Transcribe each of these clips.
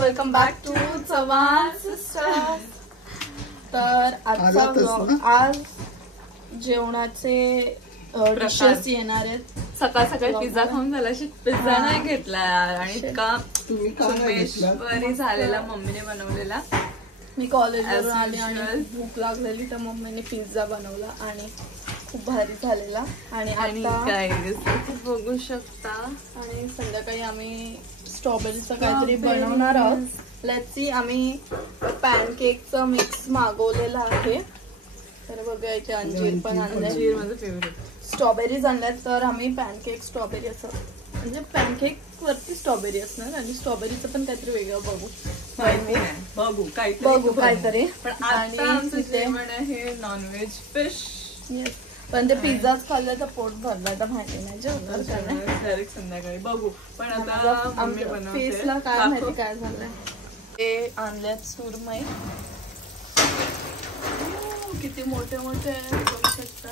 Welcome back to Chavan sisters. तर आजचा vlog, आज जेवणाचे डिशेस येणार आहेत. सकाळ सकाळी पिझ्झा खाऊन झाला, पिझ्झा नाही घेतला आणि इतका बरी झालेला मम्मीने बनवलेला. मी कॉलेजवरून आले आणि भूक लागलेली तर मम्मीने पिझ्झा बनवला आणि खूप भारी झालेला. आणि काय बघू शकता. आणि संध्याकाळी आम्ही स्ट्रॉबेरीचं काहीतरी बनवणार आहोत. Let's see. आम्ही पॅनकेकचं मिक्स मागवलेलं आहे. तर बघूया, इथे अंजीर पण आणले, माझं फेवरेट. स्ट्रॉबेरीज आणल्यात. तर आम्ही पॅनकेक स्ट्रॉबेरी असं म्हणजे पॅनकेक वरती स्ट्रॉबेरी असणार आणि स्ट्रॉबेरीचं पण काहीतरी वेगळं बघू काहीतरी. पण आता आमचं जेवण आहे नॉनव्हेज फिश. पण ते पिझ्झाच खाल्लं तर पोट भरलं तर माहिती नाही. डायरेक्ट संध्याकाळी बघू. पण आता मम्मी बनवते. फेसला काय माहिती काय झालंय. ते आणल्यात सुरमई. किती मोठे मोठे बघू शकता.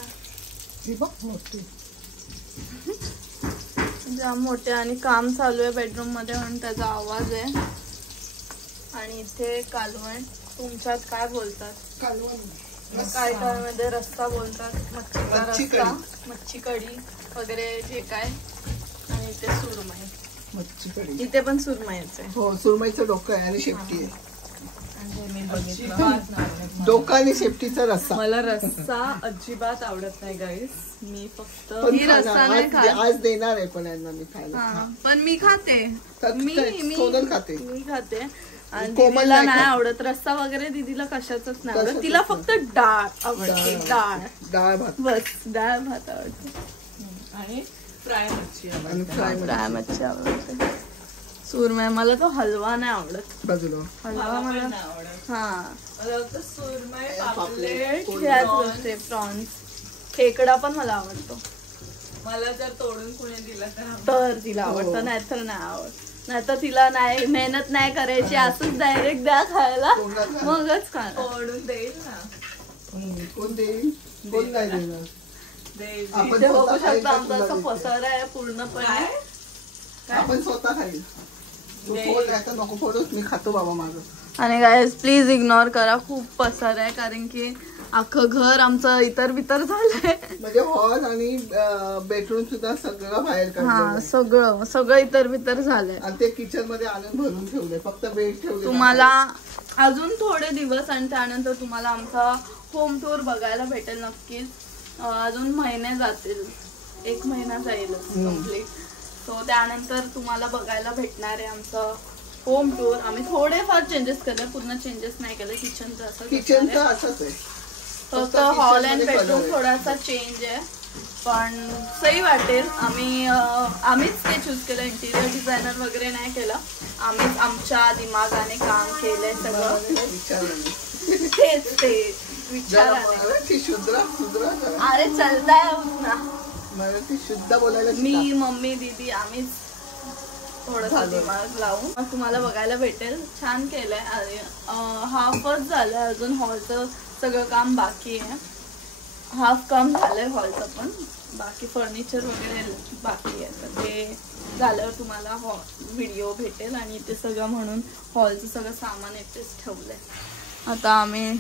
जाम मोठे. आणि काम चालू आहे बेडरूम मध्ये म्हणून त्याचा आवाज आहे. आणि इथे कालवण. तुमच्यात काय बोलतात? कालवण काय काय मध्ये रस्सा बोलतात. मच्छीचा रस्सा, मच्छी कढी वगैरे जे काय. आणि इथे सुरमई. मच्छी कढी. इथे पण सुरमईच आहे. हो, सुरमईचं डोकं आहे आणि शेपटी आहे. मी बघितलं डोका आणि शेपटीचा रस्सा. मला रस्सा अजिबात आवडत नाही गाईस. मी फक्त रस्सा नाही खात. आज देणार आहे पण यांना मी खायला. पण मी खाते. सोनल खाते. मी खाते. आणि कोमलला नाही आवडत रस्सा वगैरे. दीदीला कशाच नाही आवडत. तिला फक्त डाळ आवडते. डाळ भात. बस डाळ भात आवडते. आणि फ्राय मच्छी फ्राय मच्छी आवडते. सुरमई. मला तो हलवा नाही आवडत. बाजूला हलवा मला नाही आवडत. हा, सुरमई, पापलेट, ह्याच गोष्टी. प्रॉन्स, खेकडा पण मला आवडतो. मला जर तोडून कोणी दिला तर तिला आवडतं, नाहीतर नाही आवडत. नाहीतर तिला नाही मेहनत नाही करायची, असंच डायरेक्ट द्या खायला, मगच खाणार. तोडून देईल ना. कोण देईल? कोण काय देणार? इथे बघू शकता आमचा असा पसारा आहे पूर्णपणे. आपण स्वतः खाईल. नको फोडूच, मी खातो बाबा माझं. आणि गाईज प्लीज इग्नोर करा. खूप पसारा आहे कारण की अख्खं घर आमचं इतर बितर झालंय. म्हणजे हॉल आणि बेडरूम सुद्धा सगळं बाहेर काढलं. सगळं इतर बितर झालंय. आणि ते किचन मध्ये आणून भरून ठेवले. फक्त बेड ठेवले. तुम्हाला अजून थोडे दिवस आणि त्यानंतर तुम्हाला आमचा होम टूर बघायला भेटेल नक्कीच. अजून महिने जातील. 1 महिना जाईल कम्प्लीट. सो त्यानंतर तुम्हाला बघायला भेटणार आहे आमचं होम टूर. आम्ही थोडेफार चेंजेस केले, पूर्ण चेंजेस नाही केले. किचनचं असंच आहे. फक्त हॉल अँड बेडरूम थोडासा चेंज आहे, पण सही वाटेल. आम्हीच ते चूज केलं. इंटिरियर डिझायनर वगैरे नाही केलं. आम्हीच आमच्या दिमागाने काम केलंय सगळं. तेच विचार. अरे चलताय ना. शुद्ध बोलायला मी, मम्मी, दीदी आम्हीच थोडासा दिमाग लावून तुम्हाला बघायला भेटेल. छान केलंय. हाफच झालंय, अजून हॉलचं सगळं काम बाकी आहे. हाफ काम झालंय हॉलचं, पण बाकी फर्निचर वगैरे बाकी आहे. तर ते झाल्यावर तुम्हाला व्हिडिओ भेटेल. आणि ते सगळं म्हणून हॉलचं सगळं सामान इथेच ठेवलंय. आता आम्ही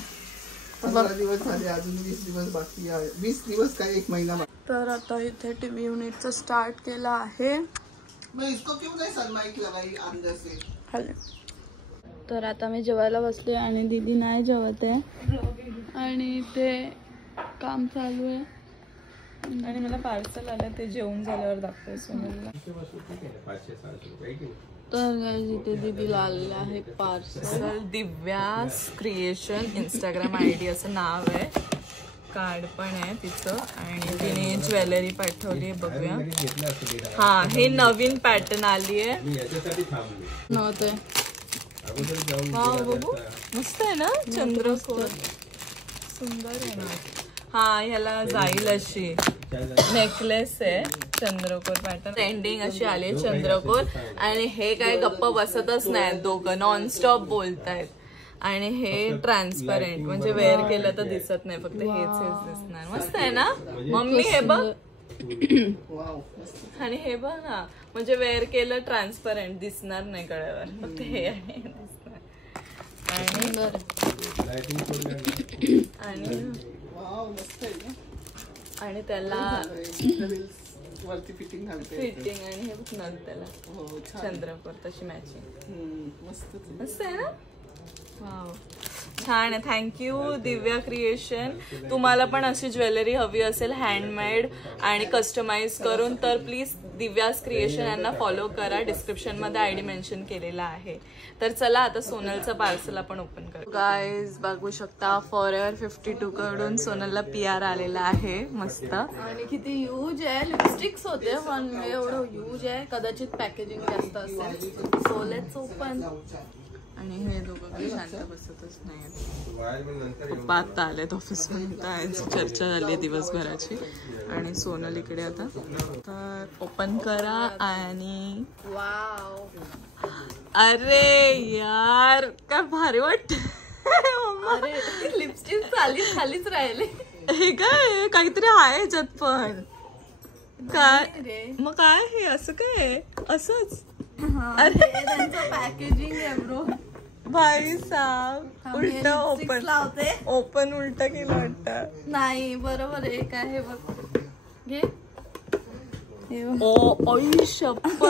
15 दिवस झाले, अजून 20 दिवस बाकी आहे. 20 दिवस काय, 1 महिना. तर आता इथे टीव्ही युनिटचं स्टार्ट केलं आहे. तर आता मी जेवायला बसले आणि दीदी नाही जेवत आहे. आणि ते काम चालू आहे. आणि मला पार्सल आलं, ते जेवून झाल्यावर दाखवते सोनलला. तर गाईज इथे दीदीला आलेलं आहे parcel. Divya's creation Instagram ID असं नाव आहे. कार्ड पण आहे तिचं. आणि तिने ज्वेलरी पाठवली, बघूया. हा, हे नवीन पॅटर्न आली आहे. नव्हते. बघू, मस्त आहे ना. चंद्रकोर सुंदर आहे ना. हा, ह्याला जाईल अशी नेकलेस आहे. चंद्रकोर पॅटर्न ट्रेंडिंग अशी आली आहे चंद्रकोर. आणि हे काय गप्प बसतच नाही दोघं, नॉनस्टॉप बोलतायत. आणि हे ट्रान्सपरंट म्हणजे वेअर केलं तर दिसत नाही, फक्त हेच दिसणार. मस्त आहे ना मम्मी? हे बघ. आणि हे बघ ना, म्हणजे वेअर केलं ट्रान्सपरंट दिसणार नाही गळ्यावर, फक्त हे आहे दिसणार. आणि त्याला वरती फिटिंग फिटिंग आणि हे बघ नग त्याला चंद्रपूर तशी मॅचिंग. मस्त आहे ना. वाव छान आहे. थँक्यू दिव्या क्रिएशन. तुम्हाला पण अशी ज्वेलरी हवी असेल हँडमेड आणि कस्टमाइज करून तर प्लीज दिव्यास क्रिएशन यांना फॉलो करा. डिस्क्रिप्शनमध्ये ID मेन्शन केलेला आहे. तर चला आता सोनलचं पार्सल आपण ओपन करू. गाईज बघू शकता फॉरएव्हर 52 कडून सोनलला PR आलेला आहे. मस्त आणि किती यूज आहे. लिपस्टिक्स होते पण एवढं यूज आहे. कदाचित पॅकेजिंग जास्त असेल. So let's open. आणि हे दोघं काही शांत बसतच नाही. पप्पा आता आलेत ऑफिसमध्ये. चर्चा झाली दिवसभराची. आणि सोनल इकडे आता तर ओपन करा. आणि वाव, अरे यार काय भारी वाटत. अरे लिपस्टिक खालीच राहिले. हे काय काहीतरी आहे ह्याच्यात पण. काय मग काय हे असं काय असंच. अरे त्यांचं पॅकेजिंग आहे ब्रो. भाई साहब उलट ओपन उलट केलं वाटतं. नाही बरोबर आहे. काय हे बघ घे. ओ शपथ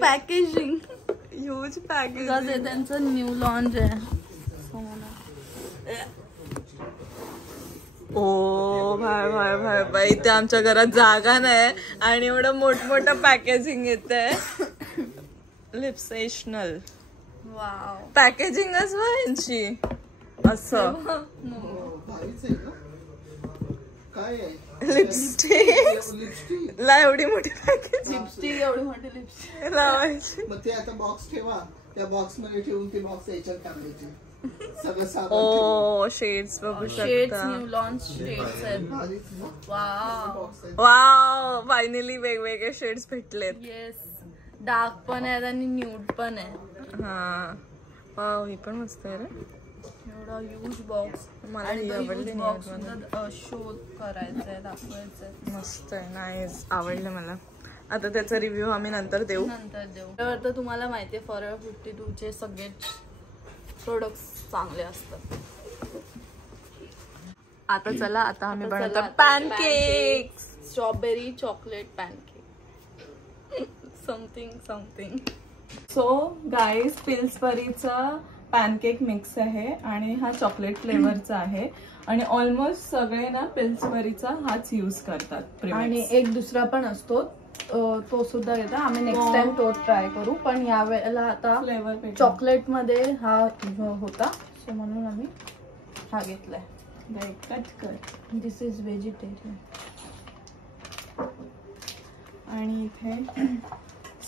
पॅकेजिंग ह्यूज पॅकेज. त्यांचं न्यू लॉन्च आहे. ओ भाई भाई भाई भाई इथे आमच्या घरात जागा नाही आणि एवढं मोठमोठं पॅकेजिंग येत आहे. लिप्सेशनल वाव पॅकेजिंगच यांची असं. लिपस्टिक ला एवढी मोठी पॅकेज. लिपस्टिक एवढी मोठी लिपस्टिक लावायची. मग ते आता बॉक्स ठेवा. त्या बॉक्स मध्ये ठेवून ती बॉक्स याच्यात टाकायची. ओ शेड्स बघू शकता. न्यू लॉन्च शेड्स आहेत. वाव वाव फायनली वेगवेगळे शेड्स भेटलेत. येस डार्क पण आहेत आणि न्यूड पण आहे. हा वाव ही पण मस्त आहे रे. एवढा ह्यूज बॉक्स. मला ही आवडली. बॉक्स शो करायचंय दाखवायचंय. मस्त आहे. नाईस आवडलं मला. आता त्याचा रिव्ह्यू आम्ही नंतर देऊ. तर तुम्हाला माहितीये फॉरएव्हर 52 चे सगळे प्रोडक्ट्स चांगले असतात. आता चला आता आम्ही बनवतो pancakes. Strawberry chocolate pancake something. So guys पिल्सबरीचा पॅनकेक मिक्स आहे आणि हा चॉकलेट फ्लेवरचा आहे. आणि ऑलमोस्ट सगळे ना पिल्सबरीचा हाच यूज करतात. आणि एक दुसरा पण असतो तो सुद्धा घेतो आम्ही. नेक्स्ट टाइम तो ट्राय करू. पण या वेळेला आता फ्लेवर चॉकलेट मध्ये हा होता सो म्हणून आम्ही हा घेतलाय. कट कर. दिस इज व्हेजिटेरियन. आणि इथे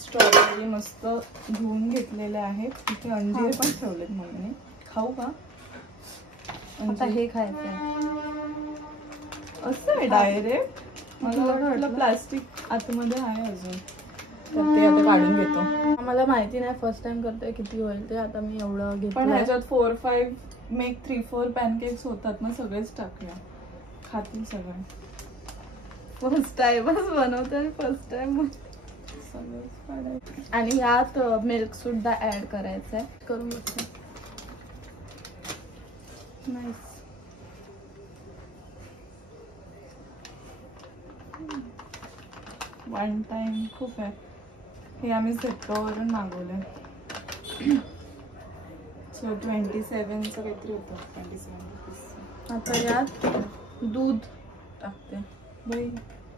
स्ट्रॉबेरी मस्त धुवून घेतलेले आहेत. इथे अंजीर पण ठेवलेत मम्मीने. खाऊ का? आता हे खायचंय. असं आहे डायरेक्ट. मला वाटलं प्लास्टिक आतमध्ये आहे अजून. तर ते आता काढून घेतो. मला माहिती नाही फर्स्ट टाइम करतोय किती होईल ते. आता मी एवढं घेतलं. पण ह्याच्यात 4-5 मेक 3-4 पॅनकेक्स होतात ना. सगळेच टाकल्या खातील सगळे. फर्स्ट टाइमच बनवते आणि फर्स्ट टाइम आणि यात मिल्क सुद्धा ऍड करायचंय. करून बघते. नाईस. वन टाइम खूप आहे. हे आम्ही झेप्टोवरून मागवलं. सो 27चं काहीतरी होतं. 27 आता यात दूध टाकते. बाई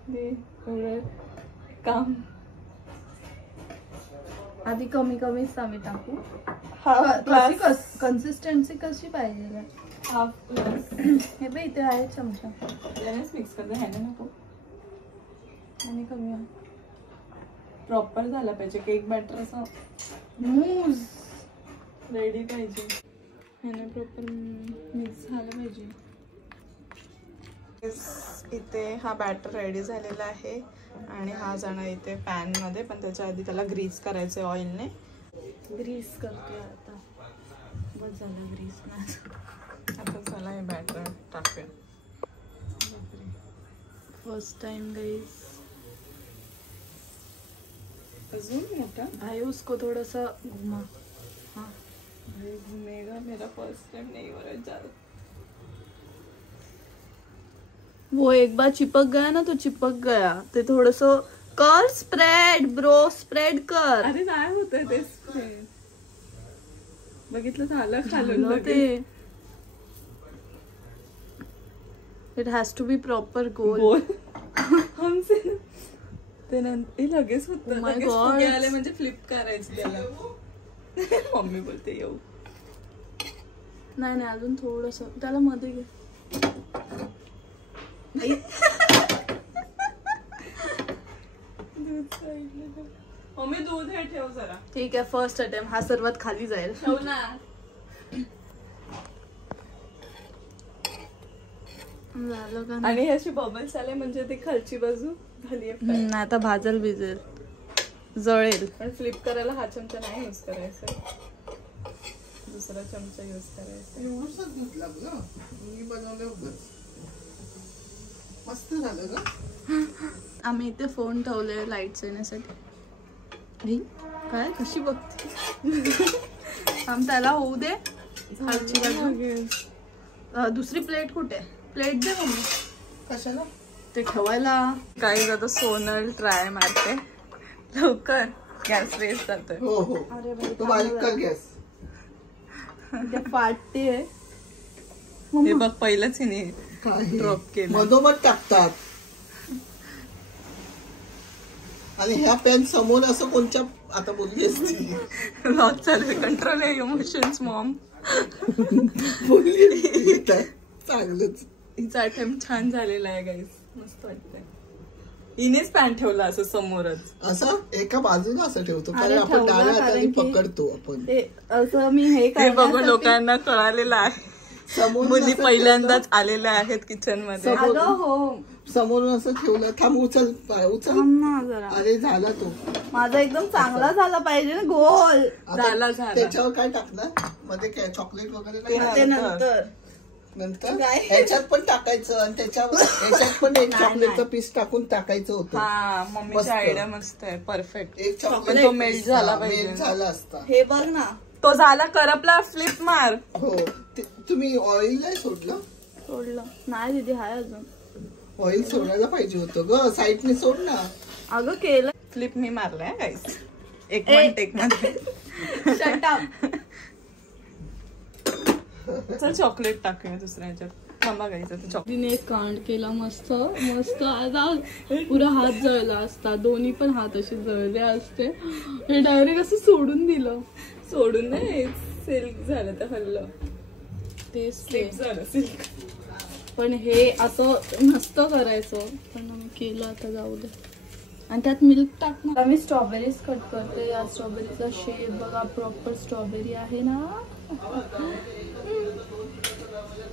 दे काम. आधी कमी कमीच आम्ही टाकू. कन्सिस्टन्सी कशी पाहिजे. Half glass. हे बघ इथे आहे चमचा. मिक्स करते. ह्याने नको आणि कमी आहे. प्रॉपर झाला पाहिजे. केक बॅटर असं मूज रेडी पाहिजे. ह्याने प्रॉपर मिक्स झालं पाहिजे. इथे हा बॅटर रेडी झालेला आहे आणि हा जाणार इथे पॅन मध्ये. पण त्याच्या आधी त्याला ग्रीस करायचं ऑइलने. ग्रीस करते आता. बस झालं प्लीज. आता चला हे बॅटर टाकूया. First time guys. अजून मोठा भाई उसको थोड़ा सा घुमा. हाँ भाई घूमेगा. मेरा फर्स्ट टाइम नहीं हो रहा है ज्यादा. वो एक बार चिपक गया ना तो चिपक गया. ते थोडस कर स्प्रेड ब्रो. स्प्रेड कर. अरे नाही होतंय ते स्प्रेड. बघितलं झालं खाल्लं झालं ते. ते. It has to be proper गोल. गोल हमसे ते नंतर लगेच होत. Oh my लगेच God. फुगे आले म्हणजे फ्लिप करायचं त्याला. मम्मी बोलते येऊ. नाही नाही अजून थोडस त्याला मध्ये घे. मम्मी दूध हे ठेव जरा. ठीक आहे. First attempt. हा सर्वात खाली जाईल. ठेव ना. झालं का? आणि हे अशी बबल्स आले म्हणजे ते खालची बाजू झाली आहे. नाही आता भाजल बिजेल जळेल. पण फ्लिप करायला हा चमचा नाही यूज करायचा. दुसरा चमचा यूज करायचा. एवढंच घेतला ग मी बनवलं उगाच. मस्त झालं ग. आम्ही इथे फोन ठेवले लाईट येण्यासाठी. ही काय कशी बघते. आम त्याला होऊ दे. खालची बाजू. दुसरी प्लेट कुठे. प्लेट दे मम्मी. कशाला ते ठेवायला. काही आता सोनल ट्राय मारते. लवकर गॅस रेस जातोय. हो हो अरे भाई तो बारीक कर गॅस. ते फाटते. हे बघ पहिलंच हिने काही ड्रॉप केलं. मधोमध टाकतात. आणि ह्या पॅन समोर असं कोणच्या आता बोलली असती. लॉक चालू. Control emotions Maugham. बोलली असती तर चांगलंच. हिचा अटेम्प्ट छान झालेला आहे गाईस. मस्त वाटतंय. हिनेच पॅन ठेवला असं समोरच. असं एका बाजूला असं ठेवतो अरे कारण आपण ठेवलं डाव्या हाताने कारण की- पकडतो आपण. ते असं मी हे हे बघून करण्यासाठी- लोकांना कळालेलं आहे. समोरून मुली असं पहिल्यांदाच आलेल्या आहेत किचन मध्ये. समोर- अगं हो. समोरून असं ठेवलं. थांब उचल उचल. थांब ना जरा. अरे झाला तो. माझा एकदम चांगला झाला पाहिजे ना गोल. आता झाला. त्याच्यावर काय टाकणार मध्ये काय चॉकलेट वगैरे नाही ते टाकणार? ते नंतर नंतर काय? ह्याच्यात पण टाकायचं आणि त्याच्यावर ह्याच्यात पण एक चॉकलेटचं पीस टाकून टाकायचं होतं. हा मम्मीची मस्त. आयडिया मस्त आहे. परफेक्ट. एक पण चॉकलेट तो मेल्ट झाला पाहिजे. मेल्ट झाला असता. हे बघ ना. तो झाला करपला. फ्लिप मार. हो तुम्ही ऑइल नाही सोडलं. सोडलं नाही दीदी हाय अजून. ऑइल सोडायला पाहिजे होतं ग. साईडने सोड ना. अगं केलं. फ्लिप मी मारलाय गाईस. एक ए. वन टेक मध्ये. Shut up. चल चॉकलेट टाकूया दुसऱ्या ह्याच्यात. थांबा गाईस आता चॉकलेट. तिने एक कांड केला मस्त मस्त. आता पुरा हात जळला असता. दोन्ही पण हात असे जळले असते. हे डायरेक्ट असं सोडून दिलं. सोडून नाही सिल्क झालं तर हल्लं. ते स्लिप झालं सिल्क. पण हे असं नसतं करायचं. पण आम्ही केलं. आता जाऊ दे. आणि त्यात मिल्क टाकणार. मी स्ट्रॉबेरीज कट करते. या स्ट्रॉबेरीचा शेप बघा. प्रॉपर स्ट्रॉबेरी आहे ना.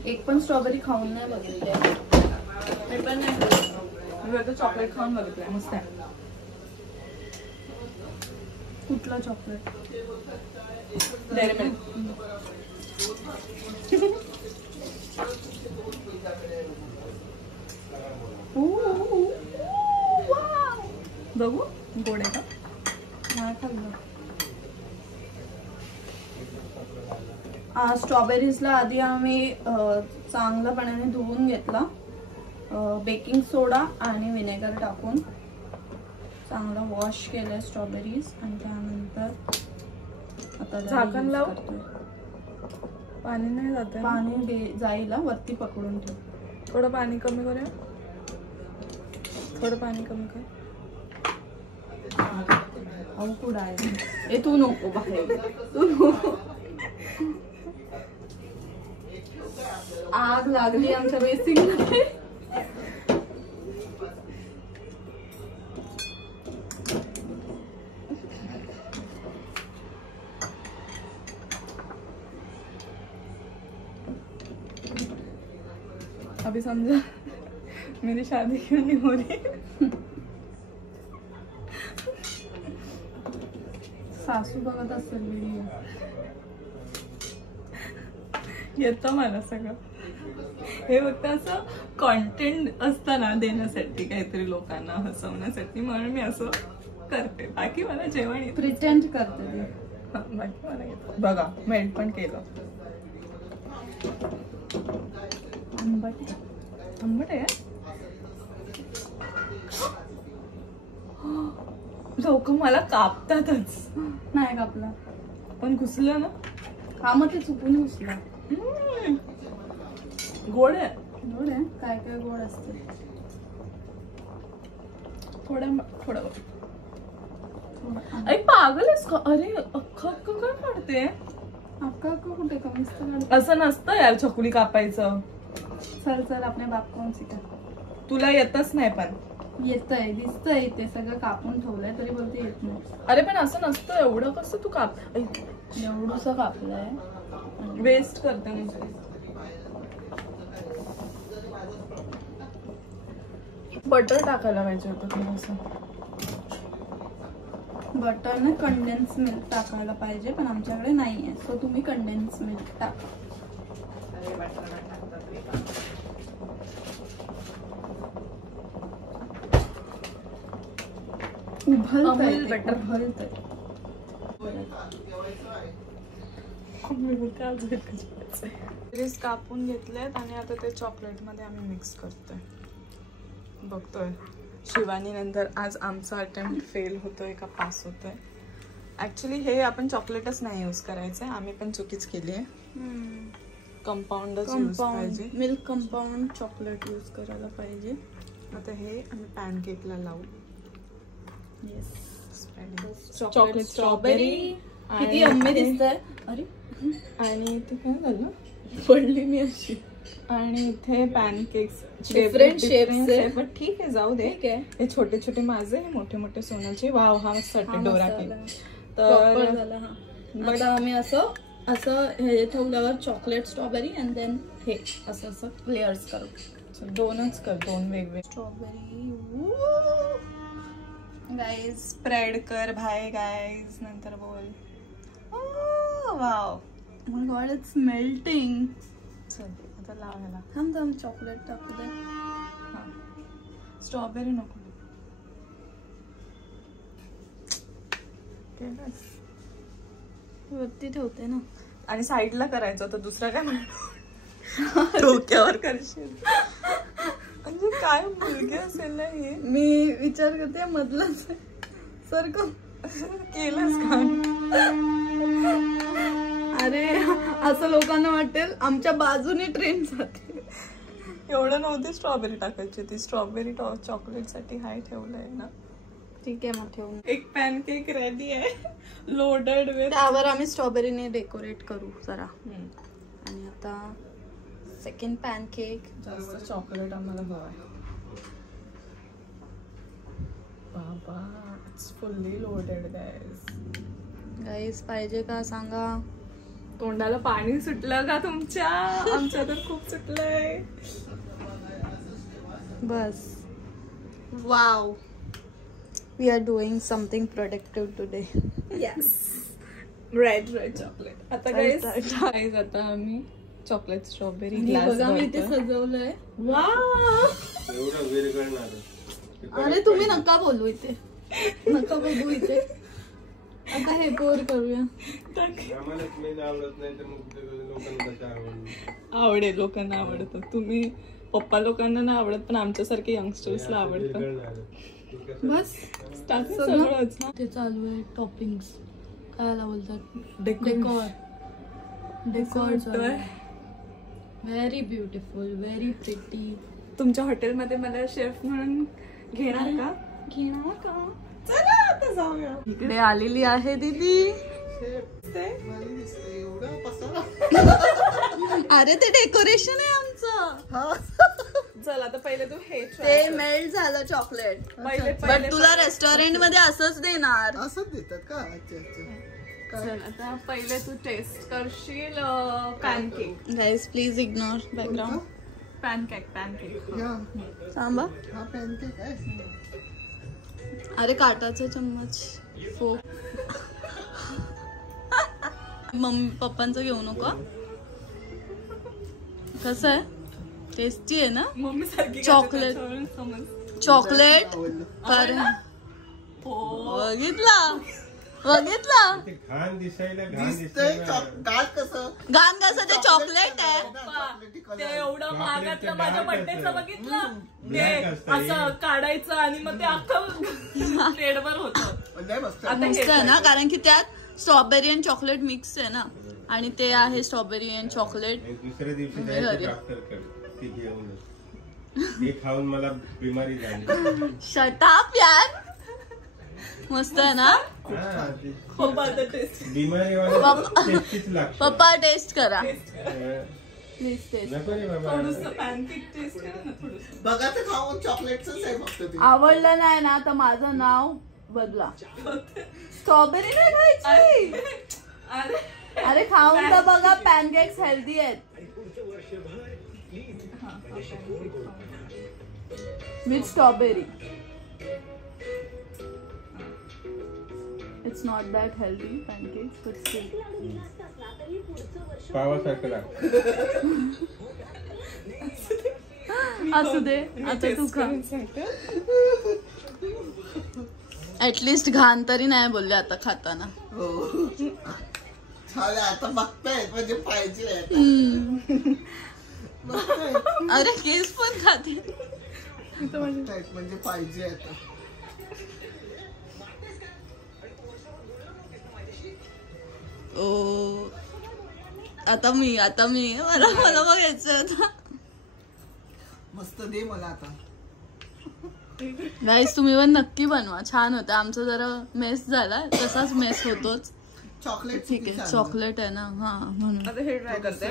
एक पण स्ट्रॉबेरी खाऊन नाही बघितली. मी पण नाही. मी आता चॉकलेट खाऊन बघितलंय. मस्त आहे. कुठला चॉकलेट. Dairy milk. बघू गोड आहे का. नाही खाल्लं. स्ट्रॉबेरीजला आधी आम्ही चांगल्या पाण्याने धुवून घेतला. बेकिंग सोडा आणि विनेगर टाकून चांगला वॉश केलंय स्ट्रॉबेरीज. आणि त्यानंतर आता झाकण लावू? करतोय. पाणी नाही जात. पाणी जाईला वरती पकडून ठेव. थोडं पाणी कमी करूया. थोडं पाणी कमी कर. अवकुड आहे. तू नको बाहेर. तू नको. आग लागली आमच्या बेसिंगमध्ये. अभी समझा मेरी शादी क्यों नहीं हो रही. सासू बघत असेल व्हिडिओ. येतं मला सगळं. हे फक्त असं कॉन्टेंट असतं ना देण्यासाठी, काहीतरी लोकांना हसवण्यासाठी, म्हणून मी असं करते. बाकी मला जेवण येतं. प्रिटेंड करते ती. बाकी मला येतं. बघा मेल्ट पण केलं. आंबट आहे. लोक मला कापतातच. नाही कापला पण घुसलं ना. हा मग ते चुकून घुसला. गोड आहे. गोड आहे. काय काय गोड असते. थोडं अरे पागल आहेस का. अरे अख्खं अख्खं काय काढते. अक्का कुठे कमीच तर. असं नसतं यार चकुली कापायचं. चल चल आपले बाप कोण सिका. तुला येतच नाही. पण येतंय दिसतंय ते सगळं कापून ठेवलंय तरी बोलते येत नाही. अरे पण असं नसतं. एवढं कसं तू काप. एवढंस कापलंय. वेस्ट करते म्हणजे. बटर टाकायला पाहिजे होतं थोडंसं. बटर ना कंडेन्स मिल्क टाकायला पाहिजे पण आमच्याकडे नाहीये. सो तुम्ही कंडेन्स मिल्क टाका. अमूल बटर कापून घेतलेत आणि आता ते चॉकलेट मध्ये आम्ही मिक्स करतोय. बघतोय शिवानी नंतर आज आमचा अटेम्प्ट फेल होतोय का पास होतोय. ऍक्च्युली हे आपण चॉकलेटच नाही यूज करायचंय. आम्ही पण चुकीच केली आहे. कंपाऊंडच यूज पाहिजे. मिल्क कंपाऊंड चॉकलेट यूज करायला पाहिजे. आता हे आम्ही पॅनकेकला लावू. चॉकलेट स्ट्रॉबेरी किती यम्मी दिसतंय. अरे आणि इथे काय झालं पडली मी अशी. आणि इथे पॅनकेक्स डिफरंट शेप्स आहे पण ठीक आहे जाऊ दे. हे छोटे छोटे माझे, हे मोठे मोठे सोनाचे. वाव हा मस्त वाटते डोरा केक. तर झाला हा. आता आम्ही असं असं हे ठेवल्यावर चॉकलेट स्ट्रॉबेरी अँड देन हे असं असं लेयर्स करू. दोनच कर. दोन वेगवेगळे स्ट्रॉबेरी गाईज स्प्रेड कर भाई गाईज. नंतर बोल. Wow my God it's melting. चल आता लावायला. थांब थांब चॉकलेट टाकू दे. स्ट्रॉबेरी नको. वरती ठेवते ना. आणि साईडला करायचं होतं. दुसरा काय म्हणतो डोक्यावर करशील. म्हणजे काय मुलगी असेल ना हे. मी विचार करते मधलंच सारखं केलंच का. अरे असं लोकांना वाटेल आमच्या बाजूने ट्रेन जाते. एवढं नव्हती स्ट्रॉबेरी टाकायची. ती स्ट्रॉबेरी चॉकलेट साठी हाय ठेवलंय ना. ठीक आहे मग ठेवून. एक पॅनकेक रेडी आहे लोडेड विथ. त्यावर आम्ही स्ट्रॉबेरीने डेकोरेट करू जरा. आणि आता सेकंड पॅनकेक. जास्त चॉकलेट आम्हाला हवंय. बाबा इट्स फुल्ली लोडेड गाईज. पाहिजे का सांगा. तोंडाला पाणी सुटलं का तुमच्या. आमच्या तर खूप सुटलंय. बस. Wow. We are doing something productive today. Yes. Red chocolate. आता गाईज आता आम्ही चॉकलेट स्ट्रॉबेरी ग्लास बघा मी ते सजवलंय. वाव. अरे तुम्ही नका बोलू इथे. नका बघू इथे. आता हे पोर करूया. आवडेल. लोकांना आवडतं. तुम्ही पप्पा लोकांना ना आवडत पण आमच्यासारखे यंगस्टर्सला आवडतं. बस सगळंच. ते चालू आहे टॉपिंग्स. काय बोलतात decor. Very beautiful. Very pretty. तुमच्या हॉटेलमध्ये मला शेफ म्हणून घेणार का. चला आता जाऊया. इकडे आलेली आहे दीदी. अरे ते डेकोरेशन आहे आमचं. चल आता पहिले तू हे ते मेल्ट झालं चॉकलेट. बट तुला रेस्टॉरंट मध्ये असंच देणार. असंच देतात का. अच्छा. चल आता पहिले तू टेस्ट करशील pancake. Guys please ignore background. Pancake Samba. हा पॅनकेक आहे. अरे काटाचा चम्मच. फोक. मम्मी पप्पांचं घेऊ नको. कसं आहे? टेस्टी आहे ना? मम्मी सारखी चॉकलेट चॉकलेट कारण बघितला घाण दिसायला दिसतंय गाठ कसं गाण कसं ते चॉकलेट आहे. ते एवढं महागातलं माझ्या बर्थडेचं बघितलं ते असं काढायचं आणि मग ते अख्खं प्लेटवर होतं. मस्त आहे ना, कारण की त्यात स्ट्रॉबेरी आणि चॉकलेट मिक्स आहे ना, आणि ते आहे स्ट्रॉबेरी आणि चॉकलेट. दुसऱ्या दिवशी डॉक्टरकडे घेऊन ते खाऊन मला बिमारी झाली. शट अप यार. मस्त आहे ना? बिमारी पप्पा टेस्ट करा प्लीज. टेस्ट बघा ते खाऊन चॉकलेटच आहे फक्त ते. आवडलं नाही ना तर माझं नाव बदला. स्ट्रॉबेरी नाही खायची. अरे खाऊन तर बघा, पॅनकेक्स हेल्दी आहेत with strawberry. It's not that healthy, pancakes, but still. पावासारखं लागतं. असू दे, आता तू खा. ऍटलिस्ट घाण तरी नाही बोलले आता खाताना. हो झालं आता बघताय म्हणजे पाहिजे. अरे केस पण खाते म्हणजे पाहिजे आता. ओ आता मी मला बघायचं आता. मस्त दे मला आता. गाईस तुम्ही पण नक्की बनवा, छान होतं. आमचा जरा मेस झाला, तसाच मेस होतोच. चॉकलेट ठीक आहे, चॉकलेट आहे ना, हा म्हणून. आता हे ट्राय करते.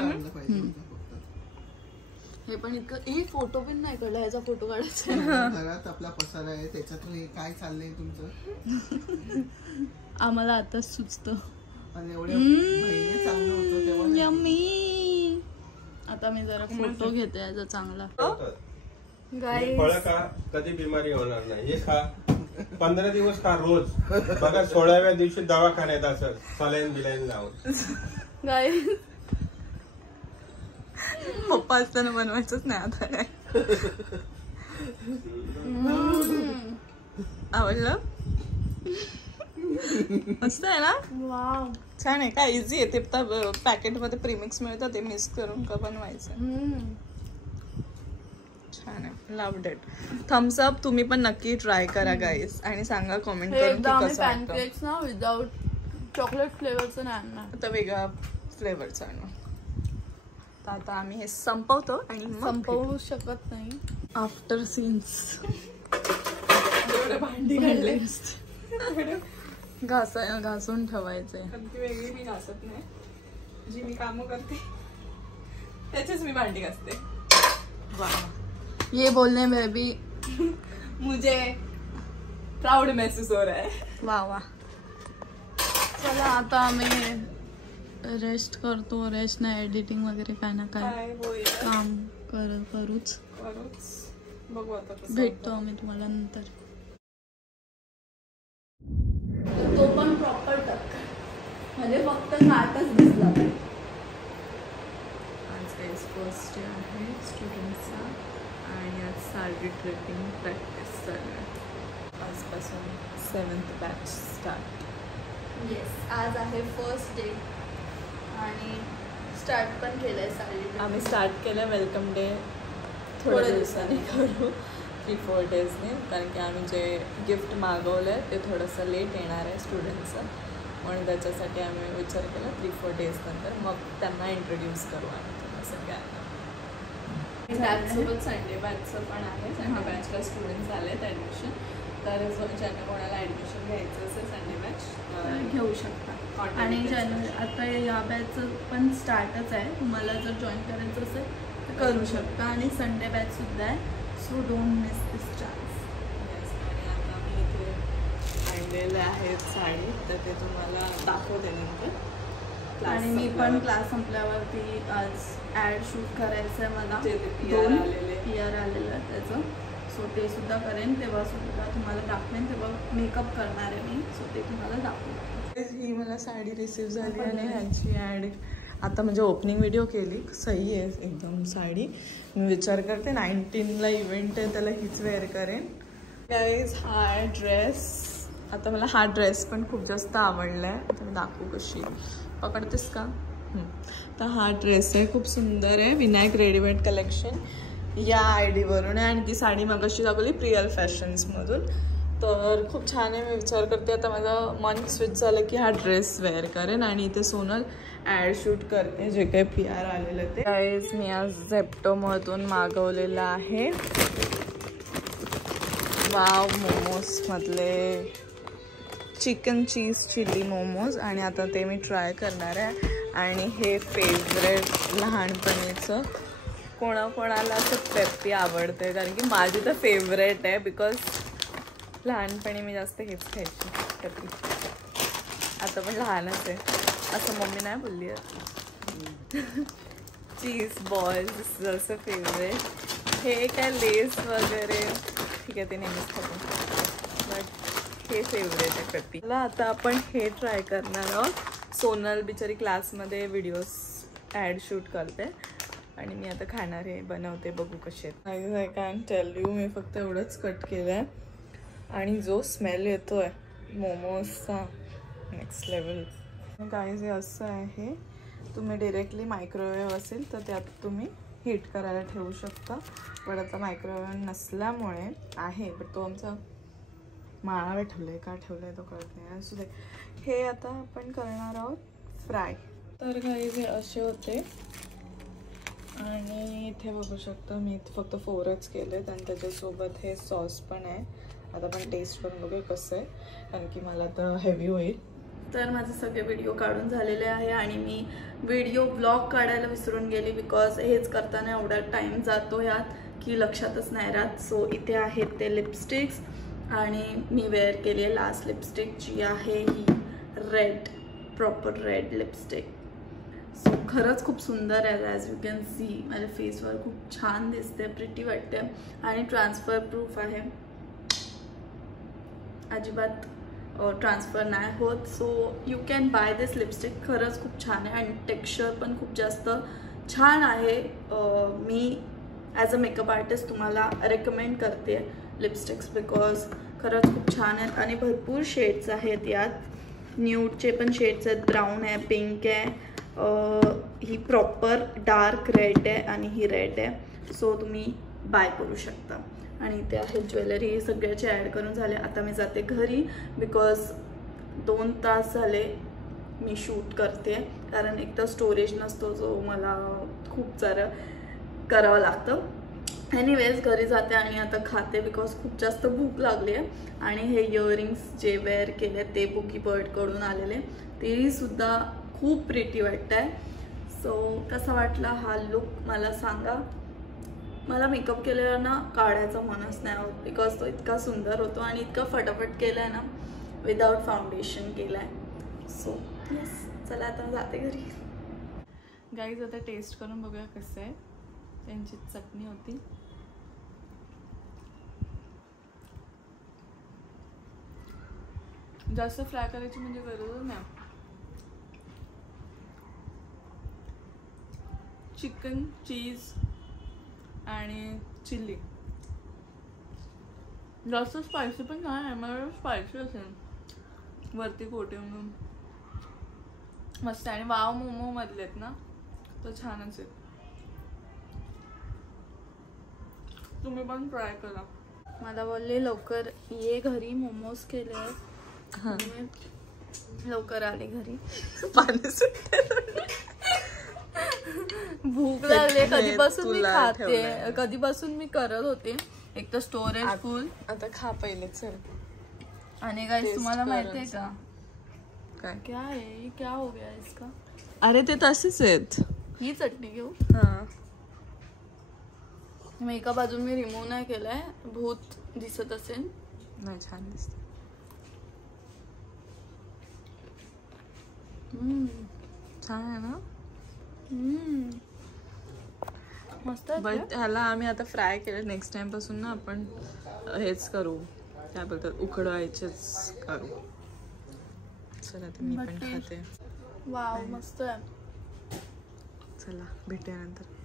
हे पण इतकं फोटो पण नाही काढला, ह्याचा फोटो काढायचा. घरात आपला पसारा आहे, त्याच्यातून हे काय चाललंय तुमचं? आम्हाला आताच सुचतं. आणि एवढे महिने चांगलं होतं तेव्हा. यम्मी. आता मी जरा फोटो घेते याचा चांगला. फळ का कधी बिमारी होणार नाही. हे खा 15 दिवस खा रोज. बघा 16व्या दिवशी दवाखान्यात असं सलाईन बिलाईन लावून. गाईस पप्पा असताना बनवायचंच नाही आता काय. आवडलं? मस्त आहे ना? वाव छान आहे. काय इझी आहे ते. पॅकेट मध्ये प्रीमिक्स मिळतं, ते मिक्स करून का बनवायचं. छान आहे. Loved it. Thumbs up. तुम्ही पण नक्की ट्राय करा गाईस आणि सांगा कमेंट करून की कसं वाटतं. पॅनकेक्स ना विदाउट चॉकलेट फ्लेवरचं नाही आणणार, आता वेगळा फ्लेवरचा आणू. तर आता आम्ही हे संपवतो आणि संपवू शकत नाही. आफ्टर सीन्स भांडी काढले. घासून ठेवायचंय. वेगळी मी घासत नाही. जी मी कामं करते त्याचीच मी भांडी घासते. ये बोलने में भी मुझे प्राउड महसूस हो रहा है. वा. चला आता आम्ही रेस्ट करतो. रेस्ट नाही, एडिटिंग वगैरे काय ना काय काम करूच. बघू आता भेटतो आम्ही तुम्हाला नंतर. तो पण प्रॉपर टक, म्हणजे फक्त नाटच दिसला. आज फर्स्ट डे आहे स्टुडंट्सचा आणि आज साडी ट्रेकिंग प्रॅक्टिस चालू आहे. आजपासून 7th बॅच स्टार्ट. येस, आज आहे फर्स्ट डे आणि स्टार्ट पण केलंय साडी. आम्ही स्टार्ट केलं वेलकम डे थोड्या दिवसांनी करू, 3-4 डेजने, कारण की आम्ही जे गिफ्ट मागवलं आहे ते थोडंसं लेट येणार आहे स्टुडंट्सचं, म्हणून त्याच्यासाठी आम्ही विचार केला 3-4 डेज नंतर मग त्यांना इंट्रोड्यूस करू आम्ही त्यांना सगळ्यांना. त्याचसोबत संडे बॅचचं पण आहे. संडे बॅचला स्टुडंट्स आले आहेत ॲडमिशन, तर ज्यांना कोणाला ॲडमिशन घ्यायचं असेल संडे बॅच घेऊ शकता. आणि आता या बॅचचं पण स्टार्टच आहे. तुम्हाला जर जॉईन करायचं असेल तर करू शकता. आणि संडे बॅचसुद्धा आहे, so don't miss this chance. आणि आता मी इथे आणलेले आहेत साडी, तर ते तुम्हाला दाखवते नंतर. आणि मी पण क्लास संपल्यावरती आज ॲड शूट करायचं आहे मला. 2 PR आलेलं आहे त्याचं, सो ते सुद्धा करेन. तेव्हा सुद्धा तुम्हाला दाखवेन, तेव्हा मेकअप करणार आहे मी, सो ते तुम्हाला दाखवेन. ही मला साडी रिसीव्ह झाली आणि ह्यांची ॲड आता म्हणजे ओपनिंग व्हिडिओ केली, सही आहे एकदम साडी. मी विचार करते 19ला इव्हेंट आहे, त्याला हीच वेअर करेन. गाईज हा ड्रेस, आता मला हा ड्रेस पण खूप जास्त आवडला आहे. आता मी दाखवू कशी, पकडतेस का? तर हा ड्रेस आहे, खूप सुंदर आहे. विनायक रेडीमेड कलेक्शन या ID वरून आहे. आणि ती साडी मगाशी दाखवली प्रियल फॅशन्समधून. तर खूप छान आहे. मी विचार करते आता माझं मन स्विच झालं की हा ड्रेस वेअर करेन. आणि इथे सोनल ॲड शूट करते जे काही PR आलेलं ते. गाईज मी आज झेप्टोमधून मागवलेलं आहे वाव मोमोजमधले चिकन चीज चिली मोमोज. आणि आता ते मी ट्राय करणार आहे. आणि हे फेवरेट लहानपणीचं, कोणाकोणाला असं पेप्पी आवडते, कारण की माझी तर फेवरेट आहे. बिकॉज लहानपणी मी जास्त हेच खायची पेप्पी. आता पण लहानच आहे असं मम्मी नाही बोलली आहे. चीज बॉल्स जसं फेवरेट. हे काय लेस वगैरे ठीक आहे ते नेहमीच खातो, बट हे फेवरेट आहे पेप्पी. आता आपण हे ट्राय करणार आहोत. सोनल बिचारी क्लासमध्ये व्हिडिओज ॲड शूट करते आणि मी आता खाणार आहे, बनवते, बघू कसे आहेत. आय कॅन टेल यू, मी फक्त एवढंच कट केलं आहे. आणि जो स्मेल येतो आहे मोमोजचा नेक्स्ट लेवल. गाईज हे असं आहे, तुम्ही डिरेक्टली मायक्रोवेव्ह असेल तर त्यात तुम्ही हीट करायला ठेवू शकता. पण आता मायक्रोवेव्ह नसल्यामुळे आहे, पण तो आमचा माळावर ठेवला आहे, का ठेवला आहे तो कळत नाही. असू दे. हे आता आपण करणार आहोत फ्राय. तर गाईज हे असे होते. आणि इथे बघू शकता मी फक्त 4च केलेत आणि त्याच्यासोबत हे सॉस पण आहे. आता आपण टेस्ट करून बघूया कसं आहे, कारण की मला तर हेवी होईल. तर माझे सगळे व्हिडिओ काढून झालेले आहे आणि मी व्हिडिओ ब्लॉग काढायला विसरून गेली. बिकॉज हेच करताना एवढा टाईम जातो यात की लक्षातच नाही राहत. सो इथे आहेत ते लिपस्टिक्स आणि मी वेअर केली आहे लास्ट लिपस्टिक जी आहे ही red, proper red lipstick. So खरंच खूप सुंदर आहे. ॲज यू कॅन सी माझ्या फेसवर खूप छान दिसते, प्रिटी वाटते आणि ट्रान्सफर प्रूफ आहे. अजिबात ट्रान्सफर नाही होत. So you can buy this lipstick. खरंच खूप छान आहे आणि टेक्स्चर पण खूप जास्त छान आहे. मी ॲज अ मेकअप आर्टिस्ट तुम्हाला रेकमेंड करते लिपस्टिक्स बिकॉज खरंच खूप छान आहेत आणि भरपूर शेड्स आहेत यात. न्यूडचे पण शेड्स आहेत, ब्राऊन आहे, पिंक आहे, ही प्रॉपर डार्क रेड आहे आणि ही रेड आहे. सो तुम्ही बाय करू शकता. आणि ते आहे ज्वेलरी सगळ्याचे ॲड करून झाले. आता मी जाते घरी बिकॉज 2 तास झाले मी शूट करते, कारण एक तर स्टोरेज नसतो जो मला खूप सारं करावं लागतं. एनिवेज घरी जाते आणि आता खाते बिकॉज खूप जास्त भूक लागली आहे. आणि हे इयरिंग्स जे वेअर केले ते बुकी बर्डकडून आलेले, तेही सुद्धा खूप प्रिटी वाटत आहे. सो कसा वाटला हा लुक मला सांगा. मला मेकअप केलेला ना काढायचा मनच नाही होत बिकॉज तो इतका सुंदर होतो आणि इतका फटाफट केला आहे ना, विदाउट फाउंडेशन केला आहे. सो येस, चला आता जाते घरी. गाईज आता टेस्ट करून बघूया कसं आहे. त्यांची चटणी होती, जास्त फ्राय करायची म्हणजे गरजच नाही. चिकन चीज आणि चिल्ली, जास्त स्पायसी पण नाही. मला स्पायसी असेल वरती कोटे म्हणून मस्त. आणि वाव मोमो मधले आहेत ना तर छानच आहेत. तुम्ही पण ट्राय करा. मला बोलले लवकर ये घरी, मोमोज केले. लवकर आले घरी. पाणी सुटते, भूक लागले. कधीपासून मी खाते, कधीपासून मी करत होते. एक तर स्टोरेज फुल. आता खा पहिले चल. आणि गाइस तुम्हाला माहिती आहे का काय क्या है, क्या हो गया इसका? अरे ते तसेच आहेत. ही चटणी घेऊ. हा, एका बाजून मी रिमूव्ह नाही केलाय, भूत दिसत असेल. नाही छान दिसत. छान आहे ना. मस्त. बट ह्याला आम्ही आता फ्राय केलं. नेक्स्ट टाइम पासून ना आपण हेच करू, काय बोलतात, उकडवायचेच करू. चला आता मी पण खाते. वाव मस्त आहे. चला भेटूया नंतर.